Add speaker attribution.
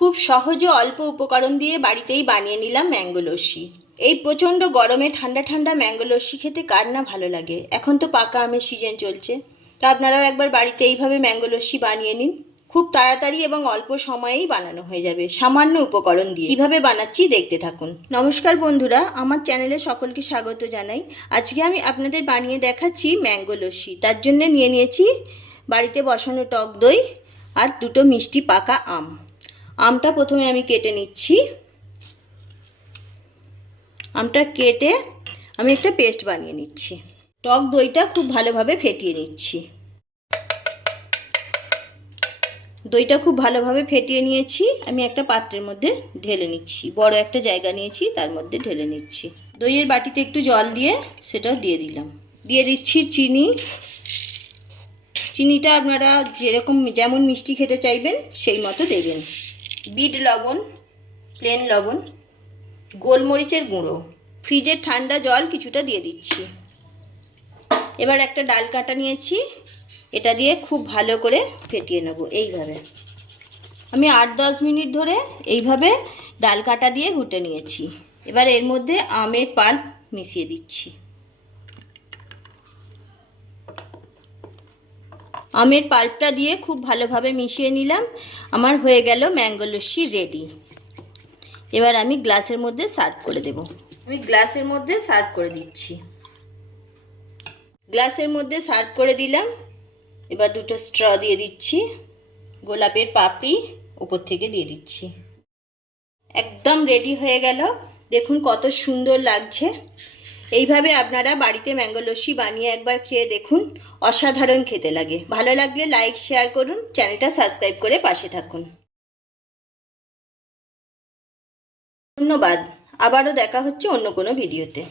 Speaker 1: খুব সহজে অল্প উপকরণ দিয়ে বাড়িতেই বানিয়ে নিলাম ম্যাঙ্গো লস্যি। এই প্রচণ্ড গরমে ঠান্ডা ঠান্ডা ম্যাঙ্গো লস্যি খেতে কার না ভালো লাগে? এখন তো পাকা আমের সিজন চলছে। তো আপনারাও একবার বাড়িতে এইভাবে ম্যাঙ্গো লস্যি বানিয়ে নিন। খুব তাড়াতাড়ি এবং অল্প সময়েই বানানো হয়ে যাবে। সামান্য উপকরণ দিয়ে। কীভাবে বানাচ্ছি দেখতে থাকুন। নমস্কার বন্ধুরা, আমার চ্যানেলে সকলকে স্বাগত জানাই। আজকে আমি আপনাদের বানিয়ে দেখাচ্ছি ম্যাঙ্গো লস্যি। তার জন্য নিয়ে নিয়েছি বাড়িতে বসানো টক দই আর দুটো মিষ্টি পাকা আম। আমটা প্রথমে আমি কেটে নিচ্ছি। আমটা কেটে আমি একটা পেস্ট বানিয়ে নিচ্ছি। টক দইটা খুব ভালোভাবে ফেটিয়ে নিচ্ছি। দইটা খুব ভালোভাবে ফেটিয়ে নিয়েছি। আমি একটা পাত্রের মধ্যে ঢেলে নিচ্ছি। বড় একটা জায়গা নিয়েছি, তার মধ্যে ঢেলে নিচ্ছি। দইয়ের বাটিতে একটু জল দিয়ে সেটাও দিয়ে দিলাম। দিয়ে দিচ্ছি চিনি। চিনিটা আপনারা যেরকম, যেমন মিষ্টি খেতে চাইবেন, সেই মতো দেবেন। বিট লবণ প্লেন লবণ, গোলমরিচের গুঁড়ো। ফ্রিজের ঠান্ডা জল কিছুটা দিয়ে দিচ্ছি। এবার একটা ডাল কাটা নিয়েছি। এটা দিয়ে খুব ভালো করে ফেটিয়ে নেব এইভাবে। আমি আট দশ মিনিট ধরে এইভাবে ডাল কাটা দিয়ে ঘুটে নিয়েছি। এবার এর মধ্যে আমের পাল্প মিশিয়ে দিচ্ছি। আমের পাল্পটা দিয়ে খুব ভালোভাবে মিশিয়ে নিলাম। আমার হয়ে গেল ম্যাঙ্গো লস্যি রেডি এবার আমি গ্লাসের মধ্যে সার্ভ করে দেব। আমি গ্লাসের মধ্যে সার্ভ করে দিচ্ছি। গ্লাসের মধ্যে সার্ভ করে দিলাম। এবার দুটো স্ট্র দিয়ে দিচ্ছি। গোলাপের পাপড়ি উপর থেকে দিয়ে দিচ্ছি। একদম রেডি হয়ে গেল। দেখুন কত সুন্দর লাগছে। এইভাবে আপনারা বাড়িতে ম্যাঙ্গো লস্যি বানিয়ে একবার খেয়ে দেখুন, অসাধারণ খেতে লাগে। ভালো লাগলে লাইক শেয়ার করুন চ্যানেলটা সাবস্ক্রাইব করে পাশে থাকুন। ধন্যবাদ, আবারও দেখা হচ্ছে অন্য কোনো ভিডিওতে